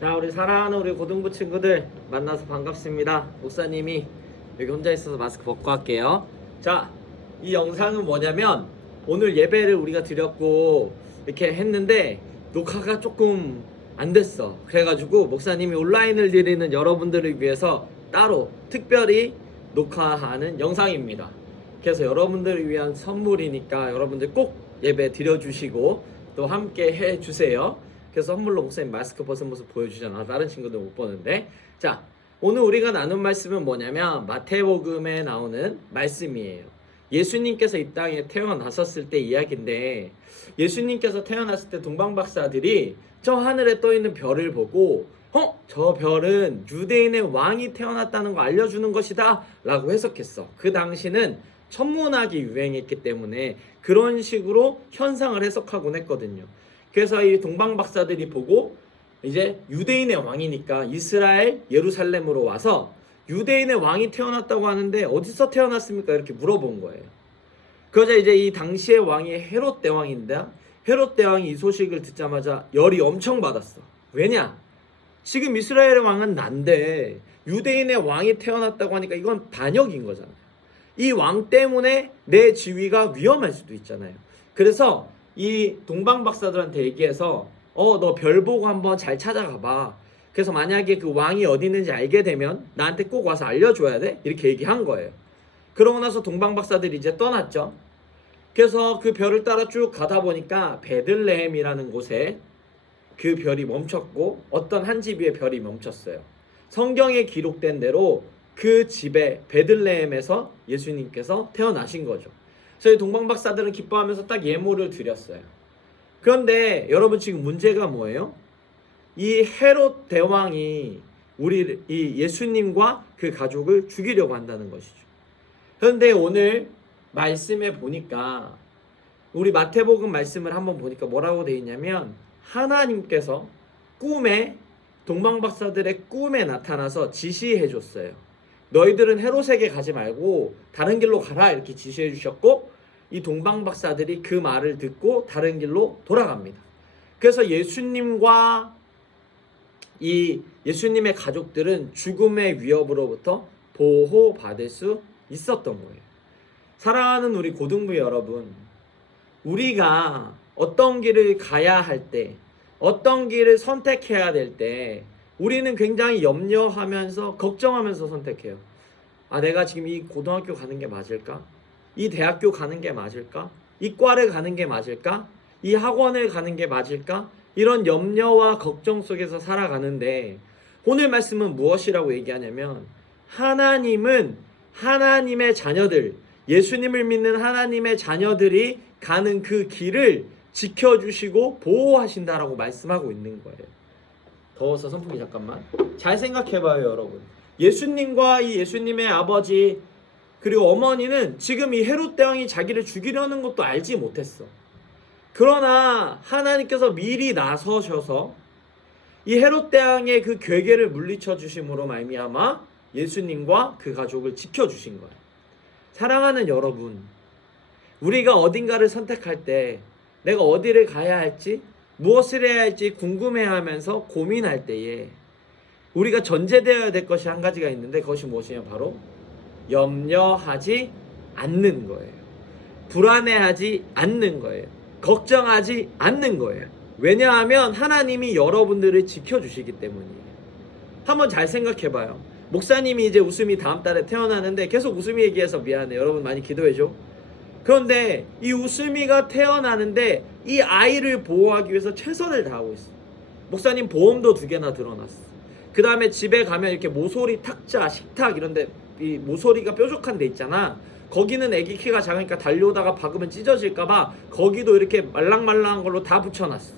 자, 우리 사랑하는 우리 고등부 친구들 만나서 반갑습니다. 목사님이 여기 혼자 있어서 마스크 벗고 할게요. 자, 이 영상은 뭐냐면 오늘 예배를 우리가 드렸고 이렇게 했는데 녹화가 조금 안 됐어. 그래가지고 목사님이 온라인을 드리는 여러분들을 위해서 따로 특별히 녹화하는 영상입니다. 그래서 여러분들을 위한 선물이니까 여러분들 꼭 예배 드려주시고 또 함께 해주세요. 그래서 선물로 목사님 마스크 벗은 모습 보여주잖아. 다른 친구들 못 보는데. 자, 오늘 우리가 나눈 말씀은 뭐냐면 마태복음에 나오는 말씀이에요. 예수님께서 이 땅에 태어나셨을 때 이야기인데, 예수님께서 태어났을 때 동방박사들이 저 하늘에 떠 있는 별을 보고 저 별은 유대인의 왕이 태어났다는 거 알려주는 것이다 라고 해석했어. 그 당시는 천문학이 유행했기 때문에 그런 식으로 현상을 해석하곤 했거든요. 그래서 이 동방박사들이 보고 이제 유대인의 왕이니까 이스라엘 예루살렘으로 와서 유대인의 왕이 태어났다고 하는데 어디서 태어났습니까? 이렇게 물어본 거예요. 그러자 이제 이 당시의 왕이 헤롯 대왕인데, 헤롯 대왕이 이 소식을 듣자마자 열이 엄청 받았어. 왜냐? 지금 이스라엘의 왕은 난데 유대인의 왕이 태어났다고 하니까 이건 반역인 거잖아요. 이 왕 때문에 내 지위가 위험할 수도 있잖아요. 그래서 이 동방박사들한테 얘기해서 너 별 보고 한번 잘 찾아가 봐. 그래서 만약에 그 왕이 어디 있는지 알게 되면 나한테 꼭 와서 알려줘야 돼. 이렇게 얘기한 거예요. 그러고 나서 동방박사들이 이제 떠났죠. 그래서 그 별을 따라 쭉 가다 보니까 베들레헴이라는 곳에 그 별이 멈췄고 어떤 한 집 위에 별이 멈췄어요. 성경에 기록된 대로 그 집에 베들레헴에서 예수님께서 태어나신 거죠. 저희 동방박사들은 기뻐하면서 딱 예물을 드렸어요. 그런데 여러분 지금 문제가 뭐예요? 이 헤롯 대왕이 이 예수님과 그 가족을 죽이려고 한다는 것이죠. 그런데 오늘 말씀에 보니까 우리 마태복음 말씀을 한번 보니까 뭐라고 되어 있냐면 하나님께서 꿈에 동방박사들의 꿈에 나타나서 지시해 줬어요. 너희들은 헤롯에게 가지 말고 다른 길로 가라 이렇게 지시해 주셨고 이 동방박사들이 그 말을 듣고 다른 길로 돌아갑니다. 그래서 예수님과 이 예수님의 가족들은 죽음의 위협으로부터 보호받을 수 있었던 거예요. 사랑하는 우리 고등부 여러분, 우리가 어떤 길을 가야 할 때, 어떤 길을 선택해야 될 때 우리는 굉장히 염려하면서 걱정하면서 선택해요. 내가 지금 이 고등학교 가는 게 맞을까? 이 대학교 가는 게 맞을까? 이 과를 가는 게 맞을까? 이 학원을 가는 게 맞을까? 이런 염려와 걱정 속에서 살아가는데 오늘 말씀은 무엇이라고 얘기하냐면 하나님은 하나님의 자녀들, 예수님을 믿는 하나님의 자녀들이 가는 그 길을 지켜주시고 보호하신다라고 말씀하고 있는 거예요. 더워서 선풍기 잠깐만. 잘 생각해봐요 여러분. 예수님과 이 예수님의 아버지 그리고 어머니는 지금 이 헤롯 대왕이 자기를 죽이려는 것도 알지 못했어. 그러나 하나님께서 미리 나서셔서 이 헤롯 대왕의 그 괴계를 물리쳐 주심으로 말미암아 예수님과 그 가족을 지켜주신 거예요. 사랑하는 여러분, 우리가 어딘가를 선택할 때 내가 어디를 가야 할지 무엇을 해야 할지 궁금해하면서 고민할 때에 우리가 전제되어야 될 것이 한 가지가 있는데 그것이 무엇이냐 바로 염려하지 않는 거예요. 불안해하지 않는 거예요. 걱정하지 않는 거예요. 왜냐하면 하나님이 여러분들을 지켜주시기 때문이에요. 한번 잘 생각해봐요. 목사님이 이제 웃음이 다음 달에 태어나는데 계속 웃음이 얘기해서 미안해. 여러분 많이 기도해줘. 그런데 이 웃음이가 태어나는데 이 아이를 보호하기 위해서 최선을 다하고 있어. 목사님 보험도 2개나 들어놨어. 그 다음에 집에 가면 이렇게 모서리 탁자, 식탁 이런데 이 모서리가 뾰족한 데 있잖아. 거기는 애기 키가 작으니까 달려오다가 박으면 찢어질까봐 거기도 이렇게 말랑말랑한 걸로 다 붙여놨어.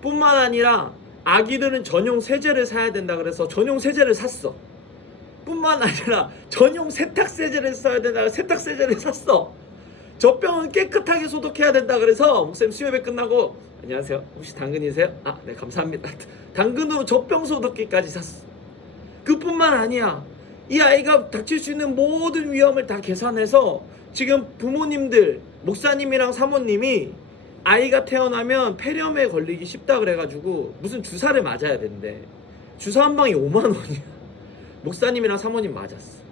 뿐만 아니라 아기들은 전용 세제를 사야 된다 그래서 전용 세제를 샀어. 뿐만 아니라 전용 세탁 세제를 써야 된다 그래서 세탁 세제를 샀어. 젖병은 깨끗하게 소독해야 된다 그래서 목사님 수요예배 끝나고 안녕하세요 혹시 당근이세요? 네 감사합니다. 당근으로 젖병 소독기까지 샀어. 그뿐만 아니야. 이 아이가 닥칠 수 있는 모든 위험을 다 계산해서 지금 부모님들 목사님이랑 사모님이 아이가 태어나면 폐렴에 걸리기 쉽다 그래가지고 무슨 주사를 맞아야 된대. 주사 한 방이 5만 원이야. 목사님이랑 사모님 맞았어.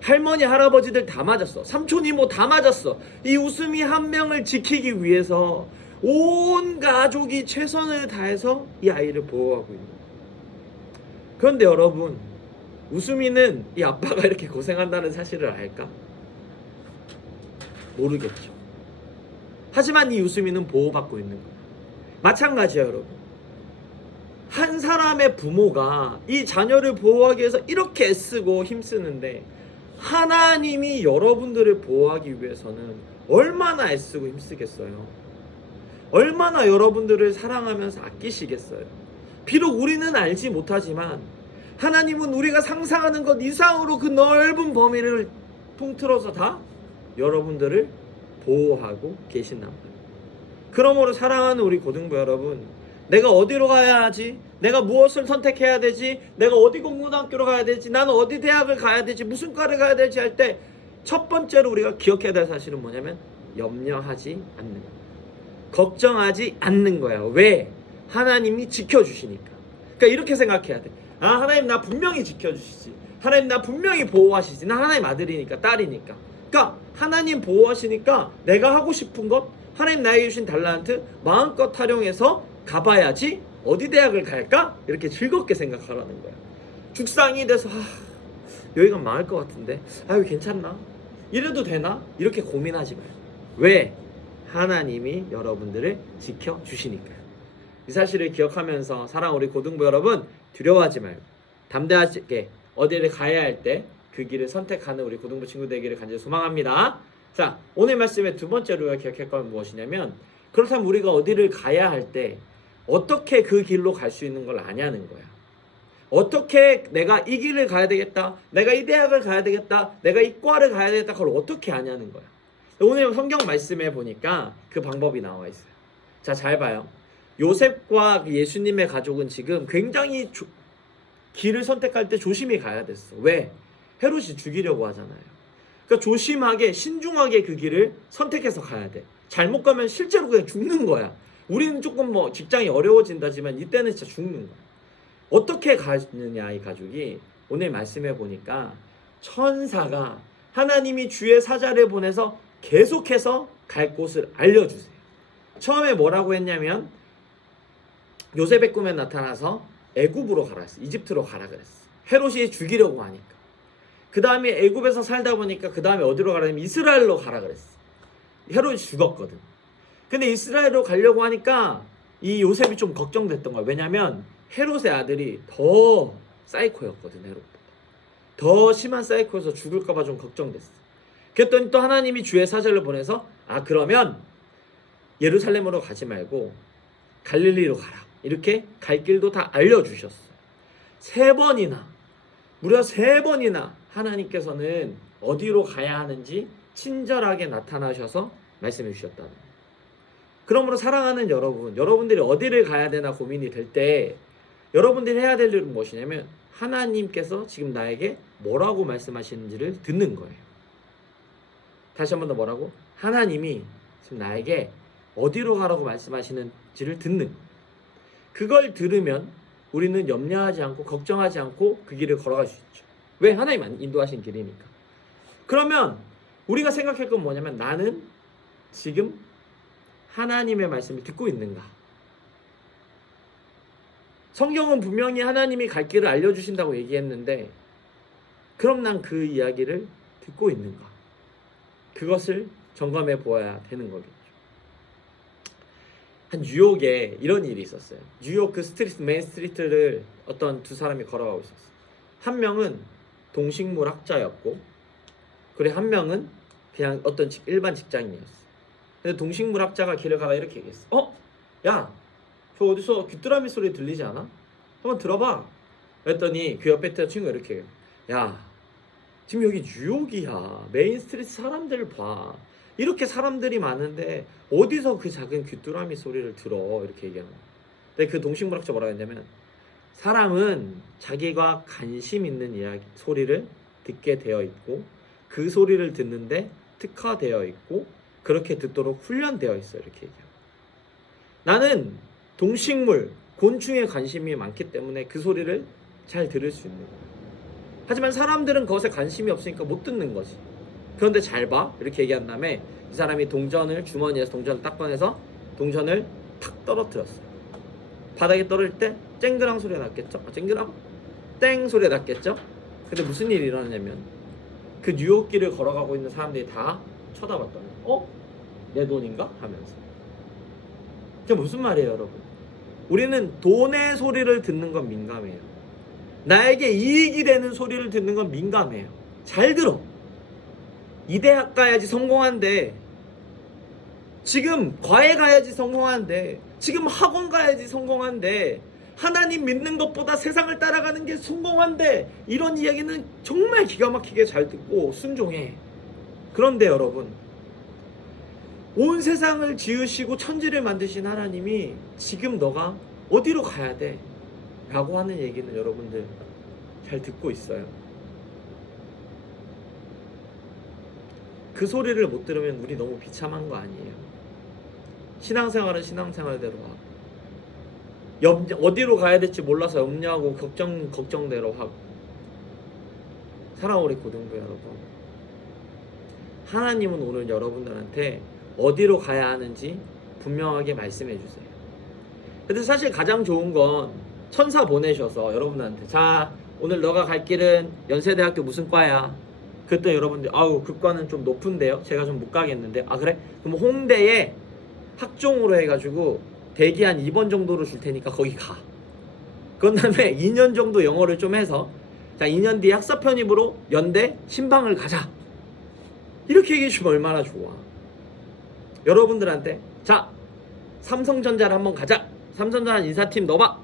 할머니 할아버지들 다 맞았어. 삼촌 이모 다 맞았어. 이 웃음이 한 명을 지키기 위해서 온 가족이 최선을 다해서 이 아이를 보호하고 있는 거예요. 그런데 여러분, 웃음이는 이 아빠가 이렇게 고생한다는 사실을 알까? 모르겠죠. 하지만 이 웃음이는 보호받고 있는 거예요. 마찬가지예요, 여러분. 한 사람의 부모가 이 자녀를 보호하기 위해서 이렇게 애쓰고 힘쓰는데 하나님이 여러분들을 보호하기 위해서는 얼마나 애쓰고 힘쓰겠어요? 얼마나 여러분들을 사랑하면서 아끼시겠어요? 비록 우리는 알지 못하지만 하나님은 우리가 상상하는 것 이상으로 그 넓은 범위를 통틀어서 다 여러분들을 보호하고 계신단 말이에요. 그러므로 사랑하는 우리 고등부 여러분, 내가 어디로 가야 하지? 내가 무엇을 선택해야 되지? 내가 어디 공고등학교로 가야 되지? 나는 어디 대학을 가야 되지? 무슨 과를 가야 되지? 할 때 첫 번째로 우리가 기억해야 될 사실은 뭐냐면 염려하지 않는 거야. 걱정하지 않는 거야. 왜? 하나님이 지켜주시니까. 그러니까 이렇게 생각해야 돼. 아, 하나님 나 분명히 지켜주시지. 하나님 나 분명히 보호하시지. 나 하나님 아들이니까, 딸이니까. 그러니까 하나님 보호하시니까 내가 하고 싶은 것, 하나님 나에게 주신 달란트 마음껏 활용해서 가봐야지. 어디 대학을 갈까? 이렇게 즐겁게 생각하라는 거야. 죽상이 돼서 여기가 망할 것 같은데 아유 괜찮나? 이래도 되나? 이렇게 고민하지 마요. 왜? 하나님이 여러분들을 지켜주시니까요. 이 사실을 기억하면서 사랑 우리 고등부 여러분, 두려워하지 말고 담대하게 어디를 가야 할 때 그 길을 선택하는 우리 고등부 친구 되기를 간절히 소망합니다. 자, 오늘 말씀의 두 번째로 우리가 기억할 건 무엇이냐면, 그렇다면 우리가 어디를 가야 할 때 어떻게 그 길로 갈 수 있는 걸 아냐는 거야. 어떻게 내가 이 길을 가야 되겠다, 내가 이 대학을 가야 되겠다, 내가 이 과를 가야 되겠다, 그걸 어떻게 아냐는 거야. 오늘 성경 말씀에 보니까 그 방법이 나와 있어요. 자, 잘 봐요. 요셉과 예수님의 가족은 지금 굉장히 길을 선택할 때 조심히 가야 됐어. 왜? 헤롯이 죽이려고 하잖아요. 그러니까 조심하게 신중하게 그 길을 선택해서 가야 돼. 잘못 가면 실제로 그냥 죽는 거야. 우리는 조금 뭐 직장이 어려워진다지만 이때는 진짜 죽는 거야. 어떻게 가느냐, 이 가족이 오늘 말씀해 보니까 천사가 하나님이 주의 사자를 보내서 계속해서 갈 곳을 알려주세요. 처음에 뭐라고 했냐면 요셉의 꿈에 나타나서 애굽으로 가라 했어. 이집트로 가라 그랬어. 헤롯이 죽이려고 하니까. 그 다음에 애굽에서 살다 보니까 그 다음에 어디로 가라면 이스라엘로 가라 그랬어. 헤롯이 죽었거든. 근데 이스라엘로 가려고 하니까 이 요셉이 좀 걱정됐던 거야. 왜냐면 헤롯의 아들이 더 사이코였거든. 헤롯보다 더 심한 사이코여서 죽을까봐 좀 걱정됐어. 그랬더니 또 하나님이 주의 사자를 보내서 그러면 예루살렘으로 가지 말고 갈릴리로 가라. 이렇게 갈 길도 다 알려주셨어. 무려 세 번이나 하나님께서는 어디로 가야 하는지 친절하게 나타나셔서 말씀해 주셨다는 거예요. 그러므로 사랑하는 여러분, 여러분들이 어디를 가야 되나 고민이 될 때 여러분들이 해야 될 일은 무엇이냐면 하나님께서 지금 나에게 뭐라고 말씀하시는지를 듣는 거예요. 다시 한 번 더 뭐라고? 하나님이 지금 나에게 어디로 가라고 말씀하시는지를 듣는 거예요. 그걸 들으면 우리는 염려하지 않고 걱정하지 않고 그 길을 걸어갈 수 있죠. 왜? 하나님 인도하신 길이니까. 그러면 우리가 생각할 건 뭐냐면 나는 지금 하나님의 말씀을 듣고 있는가? 성경은 분명히 하나님이 갈 길을 알려주신다고 얘기했는데 그럼 난 그 이야기를 듣고 있는가? 그것을 점검해 보아야 되는 거겠죠. 한 뉴욕에 이런 일이 있었어요. 뉴욕 그 메인 스트리트를 어떤 두 사람이 걸어가고 있었어요. 한 명은 동식물학자였고 그리고 한 명은 그냥 어떤 일반 직장인이었어. 근데 동식물학자가 길을 가다 이렇게 얘기했어. 야, 저 어디서 귀뚜라미 소리 들리지 않아? 한번 들어봐. 그랬더니 그 옆에 있던 친구가 이렇게 야, 지금 여기 뉴욕이야. 메인 스트리트 사람들 봐. 이렇게 사람들이 많은데 어디서 그 작은 귀뚜라미 소리를 들어? 이렇게 얘기하는 거야. 근데 그 동식물학자 뭐라고 했냐면 사람은 자기가 관심 있는 이야기 소리를 듣게 되어 있고 그 소리를 듣는데 특화되어 있고 그렇게 듣도록 훈련되어 있어. 이렇게 얘기해요. 나는 동식물, 곤충에 관심이 많기 때문에 그 소리를 잘 들을 수 있는 거야. 하지만 사람들은 그것에 관심이 없으니까 못 듣는 거지. 그런데 잘 봐. 이렇게 얘기한 다음에 이 사람이 동전을 주머니에서 동전을 딱 꺼내서 동전을 탁 떨어뜨렸어요. 바닥에 떨어질 때 쨍그랑 소리가 났겠죠? 쨍그랑 땡 소리가 났겠죠? 근데 무슨 일이 일어나냐면 그 뉴욕길을 걸어가고 있는 사람들이 다 쳐다봤더니 내 돈인가? 하면서. 그게 무슨 말이에요, 여러분? 우리는 돈의 소리를 듣는 건 민감해요. 나에게 이익이 되는 소리를 듣는 건 민감해요. 잘 들어. 이 대학 가야지 성공한대. 지금 과외 가야지 성공한대. 지금 학원 가야지 성공한대. 하나님 믿는 것보다 세상을 따라가는 게 성공한대. 이런 이야기는 정말 기가 막히게 잘 듣고 순종해. 그런데 여러분, 온 세상을 지으시고 천지를 만드신 하나님이 지금 너가 어디로 가야 돼? 라고 하는 얘기는 여러분들 잘 듣고 있어요. 그 소리를 못 들으면 우리 너무 비참한 거 아니에요? 신앙생활은 신앙생활대로 하고, 어디로 가야 될지 몰라서 염려하고 걱정대로 하고. 사랑하는 우리 고등부 여러분, 하나님은 오늘 여러분들한테 어디로 가야 하는지 분명하게 말씀해 주세요. 근데 사실 가장 좋은 건 천사 보내셔서 여러분한테, 자, 오늘 너가 갈 길은 연세대학교 무슨 과야? 그랬더니 여러분들, 아우, 그 과는 좀 높은데요? 제가 좀 못 가겠는데. 아, 그래? 그럼 홍대에 학종으로 해가지고 대기 한 2번 정도로 줄 테니까 거기 가. 그런 다음에 2년 정도 영어를 좀 해서, 자, 2년 뒤에 학사 편입으로 연대 신방을 가자. 이렇게 얘기해 주면 얼마나 좋아. 여러분들한테, 자, 삼성전자를 한번 가자. 삼성전자 인사팀 넣어봐.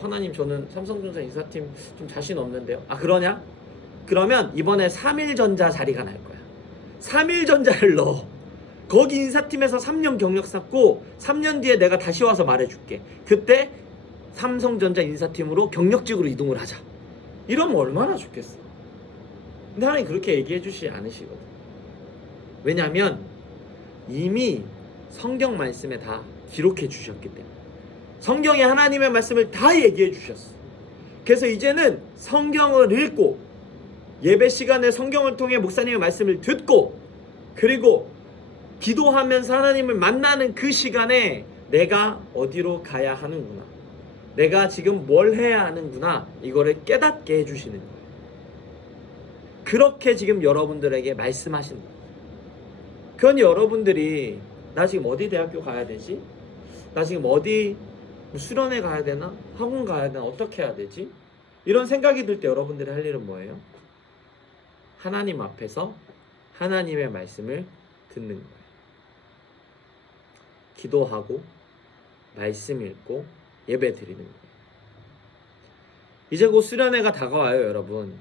하나님, 저는 삼성전자 인사팀 좀 자신 없는데요. 아, 그러냐? 그러면 이번에 삼일전자 자리가 날 거야. 삼일전자를 넣어. 거기 인사팀에서 3년 경력 쌓고 3년 뒤에 내가 다시 와서 말해줄게. 그때 삼성전자 인사팀으로 경력직으로 이동을 하자. 이러면 얼마나 좋겠어. 근데 하나님 그렇게 얘기해 주시지 않으시거든. 왜냐하면 이미 성경 말씀에 다 기록해 주셨기 때문에. 성경에 하나님의 말씀을 다 얘기해 주셨어. 그래서 이제는 성경을 읽고 예배 시간에 성경을 통해 목사님의 말씀을 듣고, 그리고 기도하면서 하나님을 만나는 그 시간에 내가 어디로 가야 하는구나, 내가 지금 뭘 해야 하는구나, 이거를 깨닫게 해주시는 거예요. 그렇게 지금 여러분들에게 말씀하신다. 그러니 여러분들이, 나 지금 어디 대학교 가야 되지? 나 지금 어디 수련회 가야 되나? 학원 가야 되나? 어떻게 해야 되지? 이런 생각이 들 때 여러분들이 할 일은 뭐예요? 하나님 앞에서 하나님의 말씀을 듣는 거예요. 기도하고 말씀 읽고 예배 드리는 거예요. 이제 곧 수련회가 다가와요, 여러분.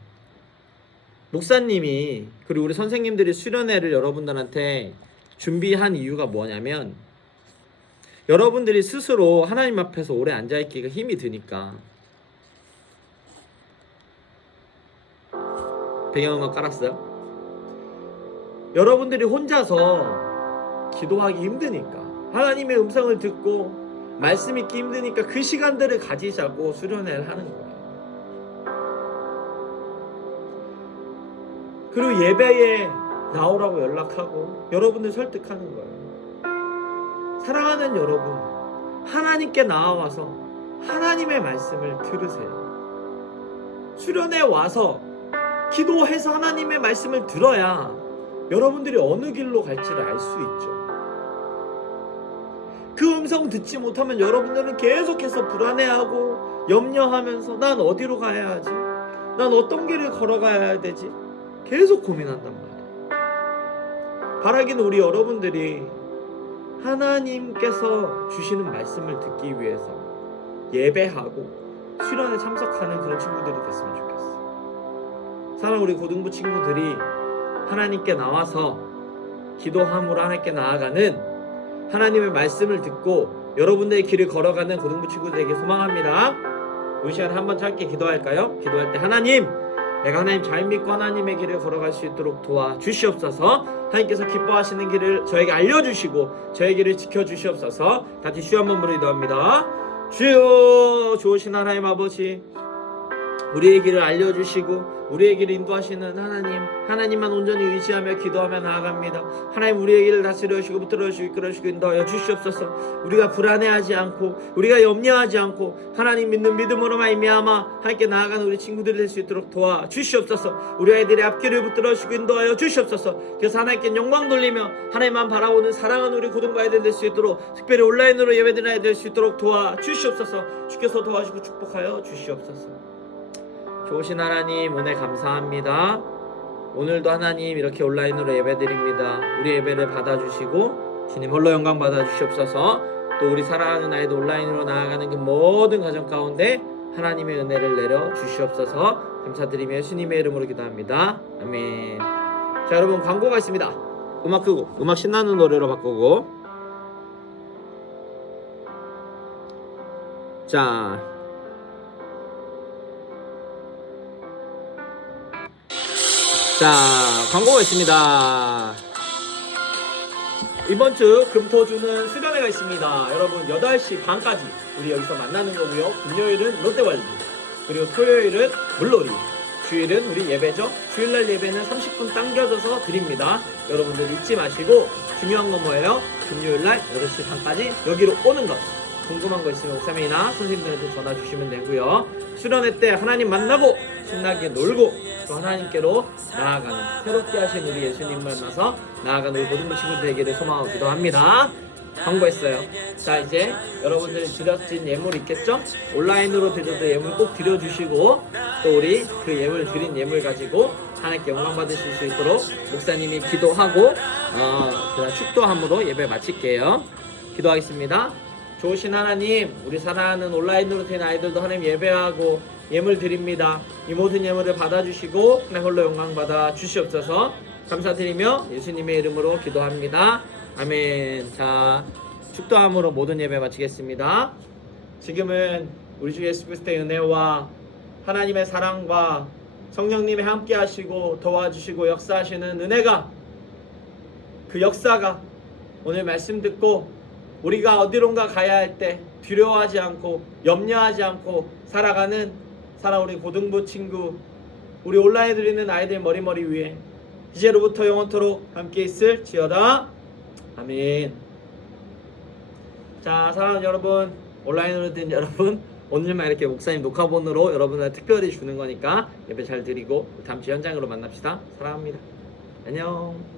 목사님이, 그리고 우리 선생님들이 수련회를 여러분들한테 준비한 이유가 뭐냐면, 여러분들이 스스로 하나님 앞에서 오래 앉아있기가 힘이 드니까. 배경음악 깔았어요? 여러분들이 혼자서 기도하기 힘드니까, 하나님의 음성을 듣고 말씀 읽기 힘드니까 그 시간들을 가지자고 수련회를 하는 거예요. 그리고 예배에 나오라고 연락하고 여러분들 설득하는 거예요. 사랑하는 여러분, 하나님께 나와서 하나님의 말씀을 들으세요. 수련회 와서 기도해서 하나님의 말씀을 들어야 여러분들이 어느 길로 갈지를 알 수 있죠. 그 음성 듣지 못하면 여러분들은 계속해서 불안해하고 염려하면서, 난 어디로 가야 하지? 난 어떤 길을 걸어가야 되지? 계속 고민한단 말이에요. 바라기는 우리 여러분들이 하나님께서 주시는 말씀을 듣기 위해서 예배하고 수련에 참석하는 그런 친구들이 됐으면 좋겠어요. 사랑하는 우리 고등부 친구들이 하나님께 나와서 기도함으로 하나님께 나아가는, 하나님의 말씀을 듣고 여러분들의 길을 걸어가는 고등부 친구들에게 소망합니다. 이 시간에 한번 짧게 기도할까요? 기도할 때, 하나님, 내가 하나님 잘 믿고 하나님의 길을 걸어갈 수 있도록 도와주시옵소서. 하나님께서 기뻐하시는 길을 저에게 알려주시고 저의 길을 지켜주시옵소서. 같이 주여 한번 부르기도합니다. 주여, 좋으신 하나님 아버지, 우리의 길을 알려주시고 우리의 길을 인도하시는 하나님만 온전히 의지하며 기도하며 나아갑니다. 하나님, 우리의 길을 다스려 주시고 붙들어 주시고 이끌어 주시고 인도하여 주시옵소서. 우리가 불안해하지 않고 우리가 염려하지 않고 하나님 믿는 믿음으로 말미암아 하나님께 나아가는 우리 친구들이 될 수 있도록 도와주시옵소서. 우리 아이들의 앞길을 붙들어 주시고 인도하여 주시옵소서. 그래서 하나님께 영광 돌리며 하나님만 바라보는 사랑하는 우리 고등부 아이들 될 수 있도록, 특별히 온라인으로 예배드리는 아이들 될 수 있도록 도와주시옵소서. 주께서 도와주시고 축복하여 주시옵소서. 좋으신 하나님, 은혜 감사합니다. 오늘도 하나님 이렇게 온라인으로 예배드립니다. 우리 예배를 받아주시고 주님 홀로 영광 받아주시옵소서. 또 우리 사랑하는 아이들 온라인으로 나아가는 그 모든 가정 가운데 하나님의 은혜를 내려 주시옵소서. 감사드리며 예수님의 이름으로 기도합니다. 아멘. 자, 여러분, 광고가 있습니다. 음악 끄고 음악 신나는 노래로 바꾸고. 자, 광고가 있습니다. 이번 주 금토주는 수련회가 있습니다. 여러분, 8시 반까지 우리 여기서 만나는 거고요. 금요일은 롯데월드, 그리고 토요일은 물놀이, 주일은 우리 예배죠. 주일날 예배는 30분 당겨져서 드립니다. 여러분들 잊지 마시고, 중요한 건 뭐예요? 금요일날 8시 반까지 여기로 오는 것. 궁금한 거 있으면 옥사님이나 선생님들한테 전화 주시면 되고요. 수련회 때 하나님 만나고 신나게 놀고 또 하나님께로 나아가는, 새롭게 하신 우리 예수님 만나서 나아가는 우리 모든 친구들에게를 소망하기도 합니다. 광고했어요. 자, 이제 여러분들 드렸진 예물 있겠죠? 온라인으로 드려도 예물 꼭 드려주시고, 또 우리 그 예물 드린 예물 가지고 하나님께 영광 받으실 수 있도록 목사님이 기도하고 그다음 축도함으로 예배 마칠게요. 기도하겠습니다. 좋으신 하나님, 우리 사랑하는 온라인으로 된 아이들도 하나님 예배하고 예물 드립니다. 이 모든 예물을 받아주시고 하나님 홀로 영광 받아 주시옵소서. 감사드리며 예수님의 이름으로 기도합니다. 아멘. 자, 축도함으로 모든 예배 마치겠습니다. 지금은 우리 주 예수 그리스도의 은혜와 하나님의 사랑과 성령님이 함께 하시고 도와주시고 역사하시는 은혜가, 그 역사가 오늘 말씀 듣고 우리가 어디론가 가야 할 때 두려워하지 않고 염려하지 않고 살아가는 우리 고등부 친구, 우리 온라인에 드리는 아이들 머리 위에 이제로부터 영원토록 함께 있을 지어다. 아멘. 자, 사랑하는 여러분, 온라인으로 된 여러분, 오늘만 이렇게 목사님 녹화본으로 여러분들 특별히 주는 거니까 예배 잘 드리고 다음 주 현장으로 만납시다. 사랑합니다. 안녕.